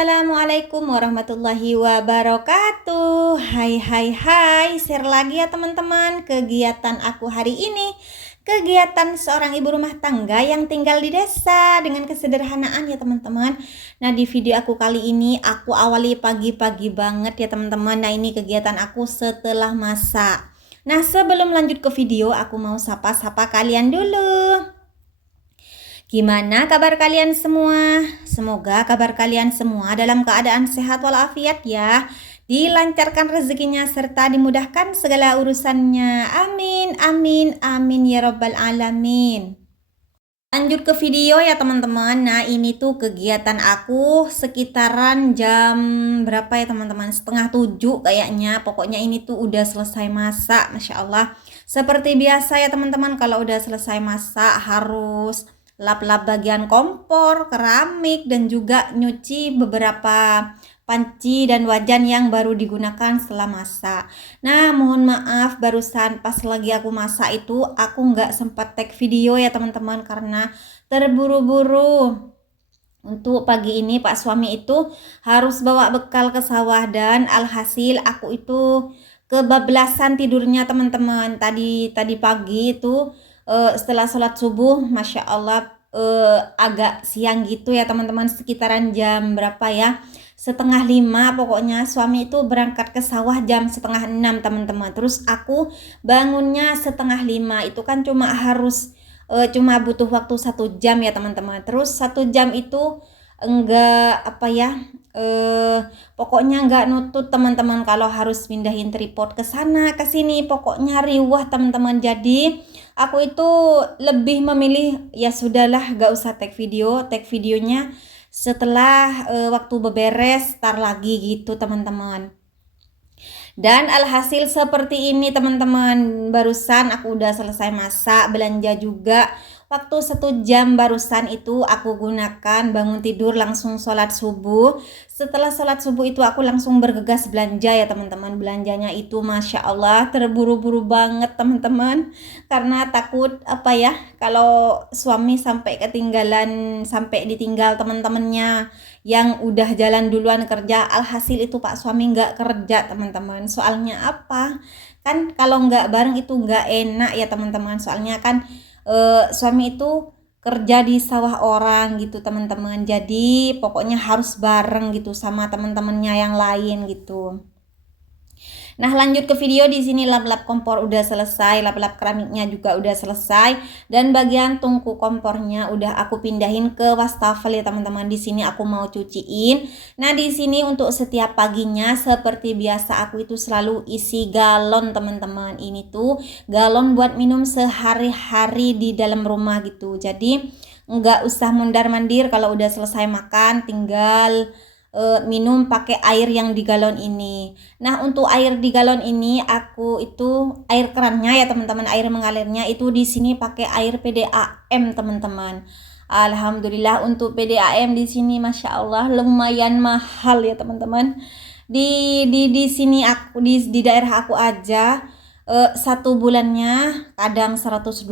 Assalamualaikum warahmatullahi wabarakatuh. Hai, share lagi ya teman-teman kegiatan aku hari ini. Kegiatan seorang ibu rumah tangga yang tinggal di desa dengan kesederhanaan ya teman-teman. Nah, di video aku kali ini aku awali pagi-pagi banget ya teman-teman. Nah, ini kegiatan aku setelah masak. Nah, sebelum lanjut ke video, aku mau sapa-sapa kalian dulu. Gimana kabar kalian semua? Semoga kabar kalian semua dalam keadaan sehat walafiat ya. Dilancarkan rezekinya serta dimudahkan segala urusannya. Amin, amin, amin ya rabbal alamin. Lanjut ke video ya teman-teman. Nah, ini tuh kegiatan aku sekitaran jam berapa ya teman-teman? Setengah 7 kayaknya. Pokoknya ini tuh udah selesai masak, Masya Allah. Seperti biasa ya teman-teman, kalau udah selesai masak harus lap-lap bagian kompor, keramik, dan juga nyuci beberapa panci dan wajan yang baru digunakan setelah masak. Nah, mohon maaf barusan pas lagi aku masak itu aku nggak sempat tag video ya teman-teman karena terburu-buru. Untuk pagi ini Pak suami itu harus bawa bekal ke sawah dan alhasil aku itu kebablasan tidurnya teman-teman. Tadi pagi itu setelah sholat subuh, Masya Allah, agak siang gitu ya teman-teman, sekitaran jam berapa ya, setengah 5 pokoknya. Suami itu berangkat ke sawah jam setengah 6 teman-teman, terus aku bangunnya setengah 5. Itu kan cuma butuh waktu 1 jam ya teman-teman. Terus 1 jam itu enggak pokoknya enggak nutut teman-teman kalau harus pindahin tripod ke sana ke sini, pokoknya riwah teman-teman. Jadi aku itu lebih memilih ya sudahlah gak usah tag videonya setelah waktu beberes tar lagi gitu teman-teman. Dan alhasil seperti ini teman-teman, barusan aku udah selesai masak, belanja juga. Waktu 1 jam barusan itu aku gunakan bangun tidur langsung sholat subuh. Setelah sholat subuh itu aku langsung bergegas belanja ya teman-teman. Belanjanya itu Masya Allah terburu-buru banget teman-teman, karena takut kalau suami sampai ketinggalan, sampai ditinggal teman-temannya yang udah jalan duluan kerja. Alhasil itu Pak suami nggak kerja teman-teman. Soalnya apa? Kan kalau nggak bareng itu nggak enak ya teman-teman. Soalnya kan suami itu kerja di sawah orang gitu teman-teman. Jadi pokoknya harus bareng gitu sama teman-temannya yang lain gitu. Nah, lanjut ke video. Di sini lap-lap kompor udah selesai, lap-lap keramiknya juga udah selesai, dan bagian tungku kompornya udah aku pindahin ke wastafel ya teman-teman. Di sini aku mau cuciin. Nah, di sini untuk setiap paginya seperti biasa aku itu selalu isi galon teman-teman. Ini tuh galon buat minum sehari-hari di dalam rumah gitu. Jadi nggak usah mondar-mandir, kalau udah selesai makan tinggal minum pakai air yang di galon ini. Nah, untuk air di galon ini aku itu air kerannya ya teman-teman, air mengalirnya itu di sini pakai air PDAM teman-teman. Alhamdulillah untuk PDAM di sini Masya Allah lumayan mahal ya teman-teman. Di sini aku di daerah aku aja 1 bulannya kadang 120,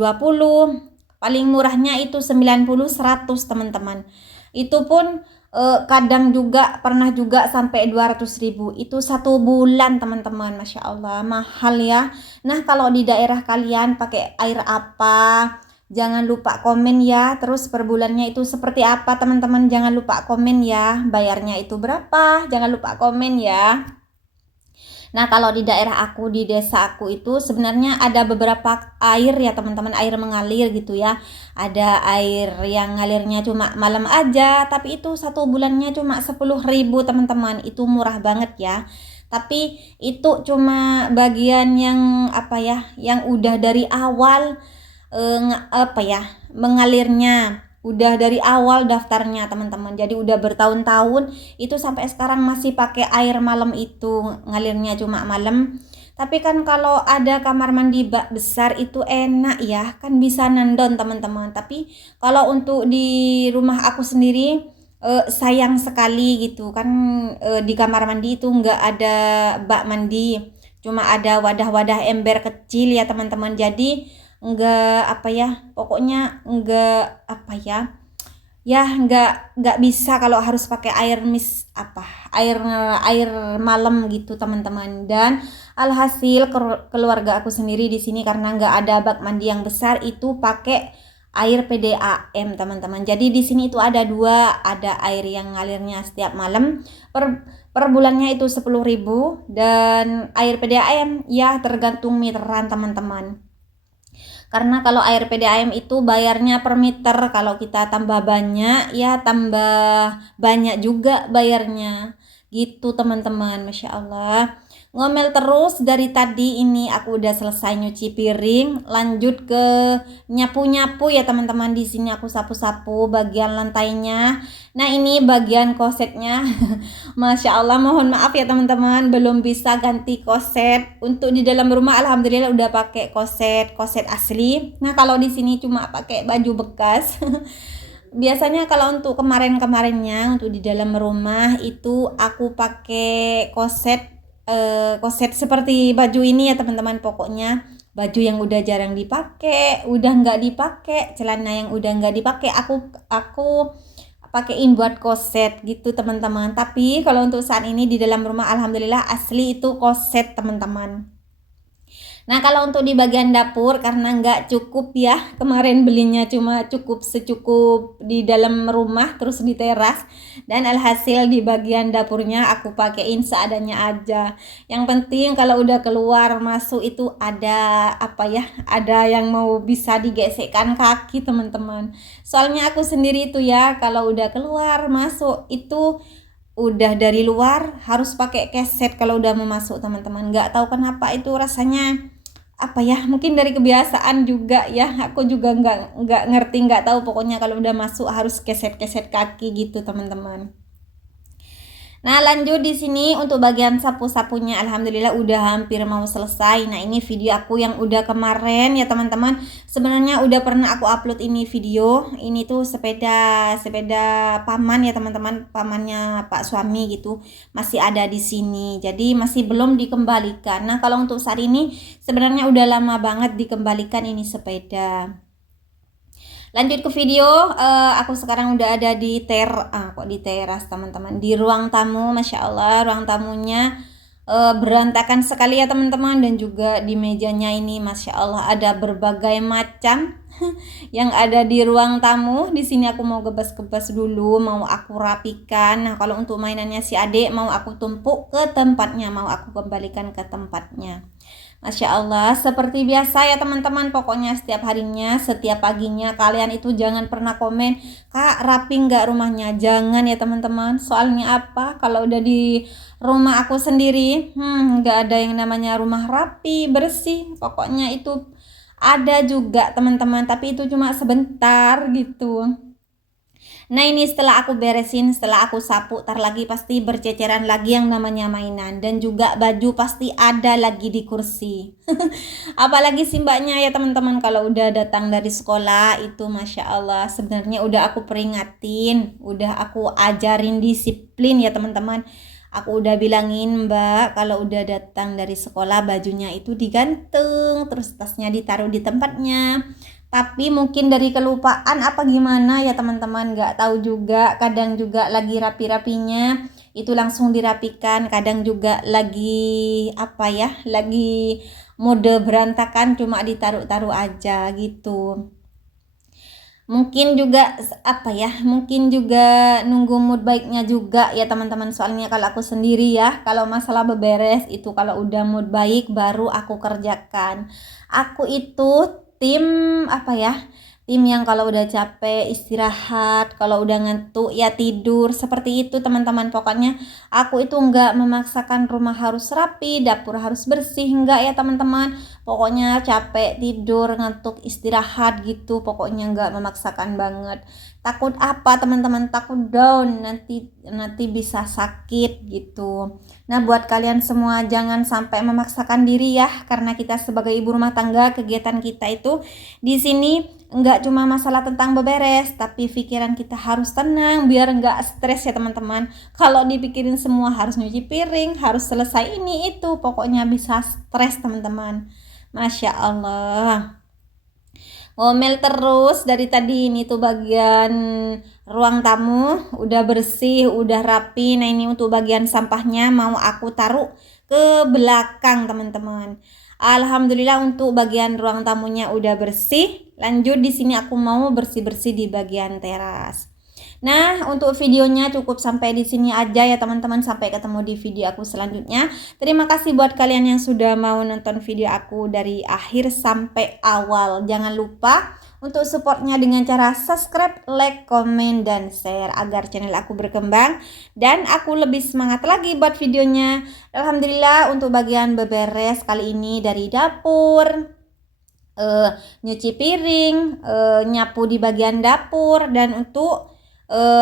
paling murahnya itu 90 100 teman-teman. Itu pun kadang juga pernah juga sampai 200.000 itu 1 bulan teman-teman. Masya Allah mahal ya. Nah, kalau di daerah kalian pakai air apa, jangan lupa komen ya. Terus per bulannya itu seperti apa teman-teman, jangan lupa komen ya. Bayarnya itu berapa, jangan lupa komen ya. Nah, kalau di daerah aku, di desa aku itu sebenarnya ada beberapa air ya teman-teman, air mengalir gitu ya. Ada air yang ngalirnya cuma malam aja, tapi itu 1 bulannya cuma 10.000 teman-teman. Itu murah banget ya. Tapi itu cuma bagian yang yang udah dari awal mengalirnya. Udah dari awal daftarnya teman-teman, jadi udah bertahun-tahun itu sampai sekarang masih pakai air malam itu, ngalirnya cuma malam. Tapi kan kalau ada kamar mandi bak besar itu enak ya, kan bisa nendon teman-teman. Tapi kalau untuk di rumah aku sendiri sayang sekali gitu kan, di kamar mandi itu nggak ada bak mandi, cuma ada wadah-wadah ember kecil ya teman-teman. Jadi enggak pokoknya enggak ya nggak bisa kalau harus pakai air air air malam gitu teman-teman. Dan alhasil keluarga aku sendiri di sini karena nggak ada bak mandi yang besar itu pakai air PDAM teman-teman. Jadi di sini itu ada dua, ada air yang ngalirnya setiap malam per bulannya itu 10.000, dan air PDAM ya tergantung meteran teman-teman. Karena kalau air PDAM itu bayarnya per meter, kalau kita tambah banyak ya tambah banyak juga bayarnya. Gitu teman-teman, Masya Allah. Ngomel terus dari tadi ini, aku udah selesai nyuci piring, lanjut ke nyapu-nyapu ya teman-teman. Di sini aku sapu-sapu bagian lantainya. Nah, ini bagian kosetnya. Masya Allah, mohon maaf ya teman-teman, belum bisa ganti koset. Untuk di dalam rumah alhamdulillah udah pakai koset asli. Nah, kalau di sini cuma pakai baju bekas. Biasanya kalau untuk kemarin-kemarinnya untuk di dalam rumah itu aku pakai koset seperti baju ini ya teman-teman. Pokoknya baju yang udah jarang dipakai, udah nggak dipakai, celana yang udah nggak dipakai, aku pakein buat koset gitu teman-teman. Tapi kalau untuk saat ini di dalam rumah alhamdulillah asli itu koset teman-teman. Nah, kalau untuk di bagian dapur karena nggak cukup ya, kemarin belinya cuma cukup secukup di dalam rumah terus di teras, dan alhasil di bagian dapurnya aku pakein seadanya aja. Yang penting kalau udah keluar masuk itu ada ada yang mau bisa digesekkan kaki teman-teman. Soalnya aku sendiri itu ya kalau udah keluar masuk itu udah dari luar harus pakai keset kalau udah mau masuk teman-teman. Nggak tahu kenapa itu rasanya mungkin dari kebiasaan juga ya, aku juga nggak ngerti, nggak tahu, pokoknya kalau udah masuk harus keset kaki gitu teman-teman. Nah, lanjut di sini untuk bagian sapu-sapunya alhamdulillah udah hampir mau selesai. Nah, ini video aku yang udah kemarin ya teman-teman. Sebenarnya udah pernah aku upload ini video. Ini tuh sepeda paman ya teman-teman, pamannya Pak suami gitu. Masih ada di sini. Jadi masih belum dikembalikan. Nah, kalau untuk saat ini sebenarnya udah lama banget dikembalikan ini sepeda. Lanjut ke video, aku sekarang udah ada di teras teman-teman, di ruang tamu. Masya Allah, ruang tamunya berantakan sekali ya teman-teman, dan juga di mejanya ini Masya Allah ada berbagai macam yang ada di ruang tamu. Di sini aku mau gebas-gebas dulu, mau aku rapikan. Nah, kalau untuk mainannya si adik mau aku tumpuk ke tempatnya, mau aku kembalikan ke tempatnya. Masya Allah, seperti biasa ya teman-teman, pokoknya setiap harinya, setiap paginya kalian itu jangan pernah komen, "Kak, rapi nggak rumahnya?" Jangan ya teman-teman. Soalnya kalau udah di rumah aku sendiri, nggak ada yang namanya rumah rapi, bersih. Pokoknya itu ada juga teman-teman, tapi itu cuma sebentar gitu. Nah, ini setelah aku beresin, setelah aku sapu, tar lagi pasti berceceran lagi yang namanya mainan, dan juga baju pasti ada lagi di kursi. Apalagi si mbaknya ya teman-teman, kalau udah datang dari sekolah itu Masya Allah, sebenarnya udah aku peringatin, udah aku ajarin disiplin ya teman-teman. Aku udah bilangin, "Mbak, kalau udah datang dari sekolah bajunya itu digantung, terus tasnya ditaruh di tempatnya." Tapi mungkin dari kelupaan apa gimana ya teman-teman, nggak tahu juga. Kadang juga lagi rapi-rapinya itu langsung dirapikan, kadang juga lagi lagi mode berantakan cuma ditaruh-taruh aja gitu. Mungkin juga mungkin juga nunggu mood baiknya juga ya teman-teman. Soalnya kalau aku sendiri ya, kalau masalah beberes itu kalau udah mood baik baru aku kerjakan. Aku itu tim tim yang kalau udah capek istirahat, kalau udah ngantuk ya tidur, seperti itu teman-teman. Pokoknya aku itu enggak memaksakan rumah harus rapi, dapur harus bersih, enggak ya teman-teman. Pokoknya capek tidur, ngantuk istirahat gitu, pokoknya enggak memaksakan banget. Takut teman-teman? Takut down, nanti bisa sakit gitu. Nah, buat kalian semua jangan sampai memaksakan diri ya, karena kita sebagai ibu rumah tangga, kegiatan kita itu di sini enggak cuma masalah tentang beberes, tapi pikiran kita harus tenang biar enggak stres ya teman-teman. Kalau dipikirin semua harus nyuci piring, harus selesai ini itu, pokoknya bisa stres teman-teman. Masya Allah. ngomel terus dari tadi. Ini tuh bagian ruang tamu udah bersih, udah rapi. Nah ini untuk bagian sampahnya mau aku taruh ke belakang teman-teman. Alhamdulillah untuk bagian ruang tamunya udah bersih. Lanjut di sini aku mau bersih-bersih di bagian teras. Nah, untuk videonya cukup sampai di sini aja ya teman-teman. Sampai ketemu di video aku selanjutnya. Terima kasih buat kalian yang sudah mau nonton video aku dari akhir sampai awal. Jangan lupa untuk supportnya dengan cara subscribe, like, komen, dan share agar channel aku berkembang dan aku lebih semangat lagi buat videonya. Alhamdulillah untuk bagian beberes kali ini dari dapur, nyuci piring, nyapu di bagian dapur, dan untuk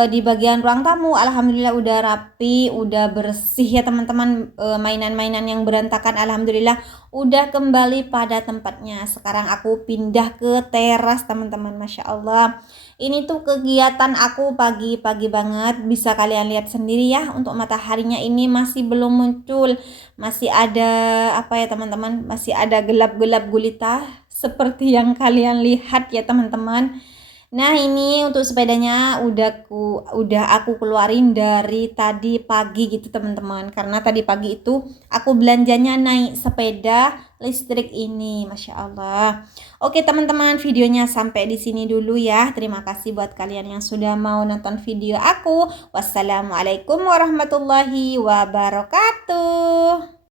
di bagian ruang tamu alhamdulillah udah rapi, udah bersih ya teman-teman. Mainan-mainan yang berantakan alhamdulillah udah kembali pada tempatnya. Sekarang aku pindah ke teras teman-teman. Masya Allah, ini tuh kegiatan aku pagi-pagi banget, bisa kalian lihat sendiri ya. Untuk mataharinya ini masih belum muncul, masih ada apa ya teman-teman, masih ada gelap-gelap gulita seperti yang kalian lihat ya teman-teman. Nah ini untuk sepedanya udah aku keluarin dari tadi pagi gitu teman-teman. Karena tadi pagi itu aku belanjanya naik sepeda listrik ini, Masya Allah. Oke teman-teman, videonya sampai di sini dulu ya. Terima kasih buat kalian yang sudah mau nonton video aku. Wassalamualaikum warahmatullahi wabarakatuh.